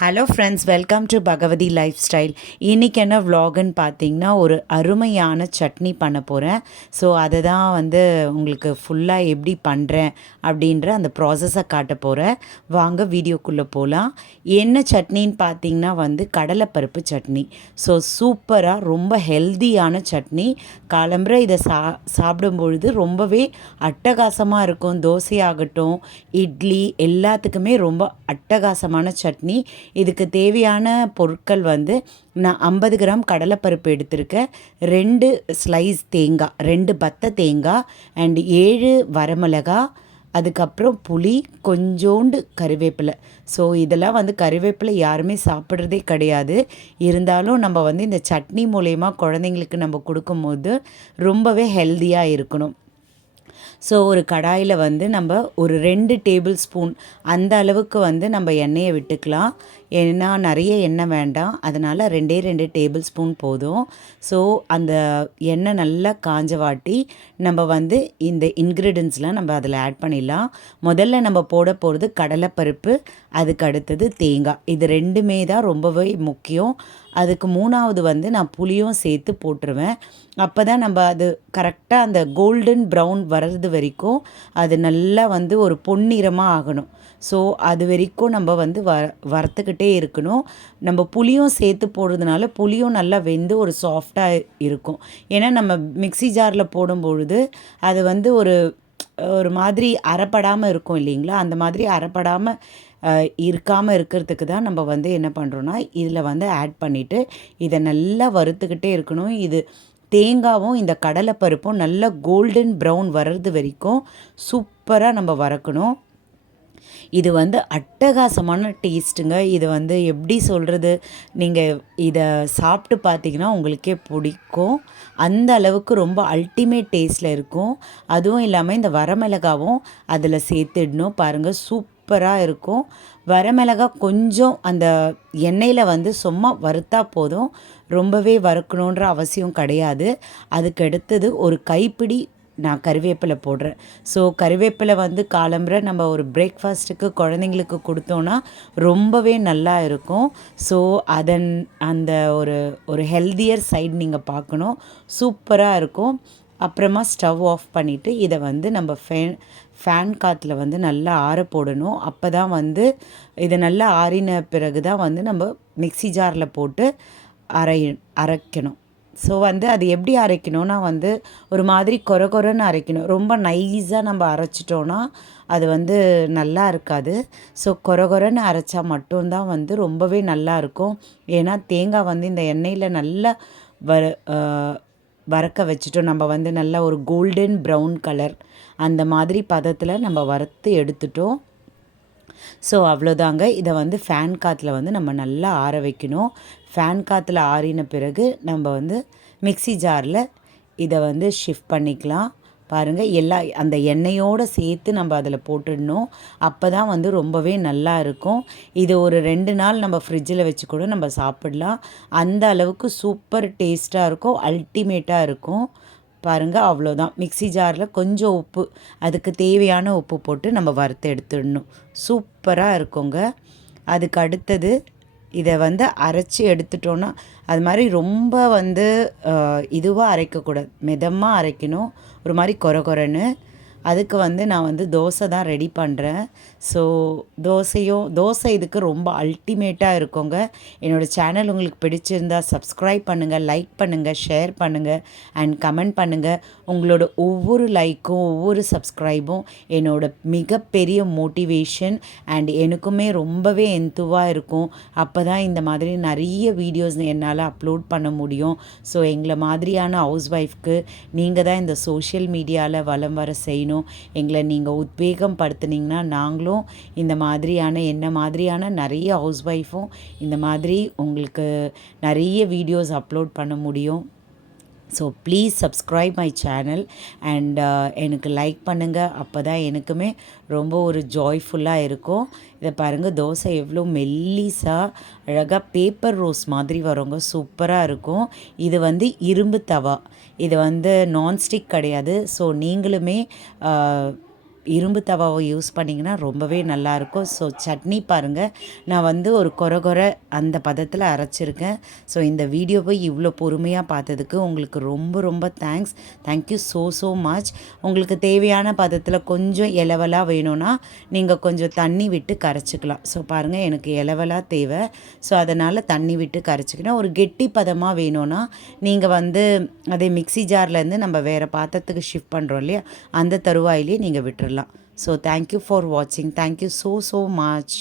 Hello friends, welcome to Bhagavathi lifestyle. இன்றைக்கி என்ன vlogன்னு பார்த்தீங்கன்னா, ஒரு அருமையான சட்னி பண்ண போகிறேன். ஸோ அதை தான் உங்களுக்கு ஃபுல்லாக எப்படி பண்ணுறேன் அப்படின்ற அந்த ப்ராசஸை காட்ட போகிறேன். வாங்க வீடியோக்குள்ளே போகலாம். என்ன சட்னின்னு பார்த்தீங்கன்னா கடலைப்பருப்பு சட்னி. ஸோ சூப்பராக ரொம்ப ஹெல்தியான சட்னி. காலம்புற இதை சாப்பிடும்பொழுது ரொம்பவே அட்டகாசமாக இருக்கும். தோசையாகட்டும், இட்லி எல்லாத்துக்குமே ரொம்ப அட்டகாசமான சட்னி. இதுக்கு தேவையான பொருட்கள் நான் 50 கிராம் கடலைப்பருப்பு எடுத்திருக்கேன், 2 ஸ்லைஸ் தேங்காய், 2 பத்தை தேங்காய் அண்ட் 7 வரமிளகா, அதுக்கப்புறம் புளி, கொஞ்சோண்டு கறிவேப்பிலை. ஸோ இதெல்லாம் கறிவேப்பிலை யாருமே சாப்பிட்றதே கிடையாது. இருந்தாலும் நம்ம இந்த சட்னி மூலயமா குழந்தைங்களுக்கு நம்ம கொடுக்கும்போது ரொம்பவே ஹெல்த்தியாக இருக்கணும். ஸோ ஒரு கடாயில் நம்ம ஒரு 2 டேபிள் ஸ்பூன் அந்த அளவுக்கு நம்ம எண்ணெயை விட்டுக்கலாம். ஏன்னா நிறைய எண்ணெய் வேண்டாம், அதனால் 2 டேபிள் ஸ்பூன் போதும். ஸோ அந்த எண்ணெய் நல்லா காஞ்ச வாட்டி நம்ம இந்த இன்க்ரீடியன்ஸ்லாம் நம்ம அதில் ஆட் பண்ணிடலாம். முதல்ல நம்ம போட போகிறது கடலைப்பருப்பு, அதுக்கு அடுத்தது தேங்காய். இது ரெண்டுமே தான் ரொம்பவே முக்கியம். அதுக்கு மூணாவது நான் புளியும் சேர்த்து போட்டுருவேன். அப்போ தான் நம்ம அது கரெக்டாக அந்த கோல்டன் ப்ரௌன் வர்றது வரைக்கும் அது நல்லா ஒரு பொன்னிறமாக ஆகணும். ஸோ அது வரைக்கும் நம்ம வறுத்துக்கிட்டே இருக்கணும். நம்ம புளியும் சேர்த்து போடுறதுனால புளியும் நல்லா வெந்து ஒரு சாஃப்டாக இருக்கும். ஏன்னா நம்ம மிக்ஸி ஜாரில் போடும்பொழுது அது ஒரு மாதிரி அரைப்படாமல் இருக்கும் இல்லைங்களா? அந்த மாதிரி அரைப்படாமல் இருக்காமல் இருக்கிறதுக்கு தான் நம்ம என்ன பண்ணுறோன்னா இதில் ஆட் பண்ணிவிட்டு இதை நல்லா வறுத்துக்கிட்டே இருக்கணும். இது தேங்காவும் இந்த கடலைப்பருப்பும் நல்லா கோல்டன் ப்ரௌன் வர்றது வரைக்கும் சூப்பராக நம்ம வறுக்கணும். இது அட்டகாசமான டேஸ்ட்டுங்க. இது எப்படி சொல்கிறது, நீங்கள் இதை சாப்பிட்டு பார்த்தீங்கன்னா உங்களுக்கே பிடிக்கும். அந்த அளவுக்கு ரொம்ப அல்டிமேட் டேஸ்ட்டில் இருக்கும். அதுவும் இல்லாமல் இந்த வரமிளகாவும் அதில் சேர்த்துடணும். பாருங்கள், சூப்பராக இருக்கும். வரமிளகா கொஞ்சம் அந்த எண்ணெயில் சும்மா வறுத்தா போதும், ரொம்பவே வறுக்கணுன்ற அவசியம் கிடையாது. அதுக்கு அடுத்தது ஒரு கைப்பிடி நான் கறிவேப்பிலை போடுறேன். ஸோ கறிவேப்பிலை காலம்புற நம்ம ஒரு பிரேக்ஃபாஸ்ட்டுக்கு குழந்தைங்களுக்கு கொடுத்தோன்னா ரொம்பவே நல்லா இருக்கும். ஸோ அந்த ஒரு ஹெல்தியர் சைடு நீங்கள் பார்க்கணும், சூப்பராக இருக்கும். அப்புறமா ஸ்டவ் ஆஃப் பண்ணிவிட்டு இதை நம்ம ஃபேன் காற்றுல நல்லா ஆற போடணும். அப்போ தான் இதை நல்லா ஆறின பிறகு தான் நம்ம மிக்ஸி ஜாரில் போட்டு அரைக்கணும். ஸோ அது எப்படி அரைக்கணும்னா ஒரு மாதிரி கொரன்னு அரைக்கணும். ரொம்ப நைஸாக நம்ம அரைச்சிட்டோன்னா அது நல்லா இருக்காது. ஸோ கொரன்னு அரைச்சா மட்டும்தான் ரொம்பவே நல்லாயிருக்கும். ஏன்னா தேங்காய் இந்த எண்ணெயில் நல்லா வறுக்க வச்சுட்டோம். நம்ம நல்லா ஒரு கோல்டன் ப்ரௌன் கலர் அந்த மாதிரி பதத்தில் நம்ம வறுத்து எடுத்துட்டோம். ஸோ அவ்வளோதாங்க. இதை ஃபேன் காற்றுல நம்ம நல்லா ஆற வைக்கணும். ஃபேன் காற்றுல ஆறின பிறகு நம்ம மிக்ஸி ஜாரில் இதை ஷிஃப்ட் பண்ணிக்கலாம். பாருங்கள், அந்த எண்ணெயோடு சேர்த்து நம்ம அதில் போட்டுடணும். அப்போ தான் ரொம்பவே நல்லா இருக்கும். இது ஒரு 2 நாள் நம்ம ஃப்ரிட்ஜில் வச்சு கூட நம்ம சாப்பிடலாம். அந்த அளவுக்கு சூப்பர் டேஸ்ட்டாக இருக்கும், அல்டிமேட்டாக இருக்கும். பாருங்கள், அவ்வளோதான். மிக்ஸி ஜாரில் கொஞ்சம் உப்பு, அதுக்கு தேவையான உப்பு போட்டு நம்ம வறுத்து எடுத்துடணும். சூப்பராக இருக்குங்க. அதுக்கு அடுத்தது இதை அரைச்சி எடுத்துட்டோன்னா அது மாதிரி ரொம்ப இதுவாக அரைக்கக்கூடாது, மிதமாக அரைக்கணும், ஒரு மாதிரி கொரன்னு. அதுக்கு நான் தோசை தான் ரெடி பண்ணுறேன். ஸோ தோசை இதுக்கு ரொம்ப அல்டிமேட்டாக இருக்குங்க. என்னோடய சேனல் உங்களுக்கு பிடிச்சிருந்தா சப்ஸ்கிரைப் பண்ணுங்கள், லைக் பண்ணுங்கள், ஷேர் பண்ணுங்கள் அண்ட் கமெண்ட் பண்ணுங்கள். உங்களோட ஒவ்வொரு லைக்கும் ஒவ்வொரு சப்ஸ்கிரைபும் என்னோட மிகப்பெரிய மோட்டிவேஷன் அண்ட் எனக்குமே ரொம்பவே எந்துவாக இருக்கும். அப்போ தான் இந்த மாதிரி நிறைய வீடியோஸ் என்னால் அப்லோட் பண்ண முடியும். ஸோ எங்களை மாதிரியான ஹவுஸ் ஒய்ஃப்க்கு நீங்கள் தான் இந்த சோஷியல் மீடியாவில் வலம் வர செய்யணும். எங்களை நீங்கள் உத்வேகம் படுத்துனீங்கன்னா நாங்களும் இந்த மாதிரியான என்ன மாதிரியான நிறைய ஹவுஸ் ஒய்ஃபும் இந்த மாதிரி உங்களுக்கு நிறைய வீடியோஸ் அப்லோட் பண்ண முடியும். So please subscribe my channel and எனக்கு லைக் பண்ணுங்கள். அப்போ தான் எனக்குமே ரொம்ப ஒரு ஜாய்ஃபுல்லாக இருக்கும். இதை பாருங்கள், தோசை எவ்வளோ மெல்லிஸாக அழகாக பேப்பர் ரோஸ் மாதிரி வருங்க, சூப்பராக இருக்கும். இது இரும்பு தவா, இது நான்ஸ்டிக் கிடையாது. ஸோ நீங்களுமே இரும்பு தவாவை யூஸ் பண்ணிங்கன்னா ரொம்பவே நல்லாயிருக்கும். ஸோ சட்னி பாருங்கள், நான் வந்து ஒரு கொர கொர அந்த பதத்தில் அரைச்சிருக்கேன். ஸோ இந்த வீடியோவை இவ்வளோ பொறுமையாக பார்த்ததுக்கு உங்களுக்கு ரொம்ப ரொம்ப தேங்க்ஸ். Thank you so much. உங்களுக்கு தேவையான பதத்தில் கொஞ்சம் இலவலா வேணும்னா நீங்கள் கொஞ்சம் தண்ணி விட்டு கரைச்சிக்கலாம். ஸோ பாருங்கள், எனக்கு இலவலா தேவை. ஸோ அதனால் தண்ணி விட்டு கரைச்சிக்கினா, ஒரு கெட்டி பதமாக வேணும்னா நீங்கள் வந்து அதே மிக்ஸி ஜார்லேருந்து நம்ம வேறு பாத்திரத்துக்கு ஷிஃப்ட் பண்ணுறோம் இல்லையா, அந்த தருவாயிலே நீங்கள் விட்டுறலாம். ஸோ தேங்க்யூ ஃபார் வாட்சிங். Thank you so much.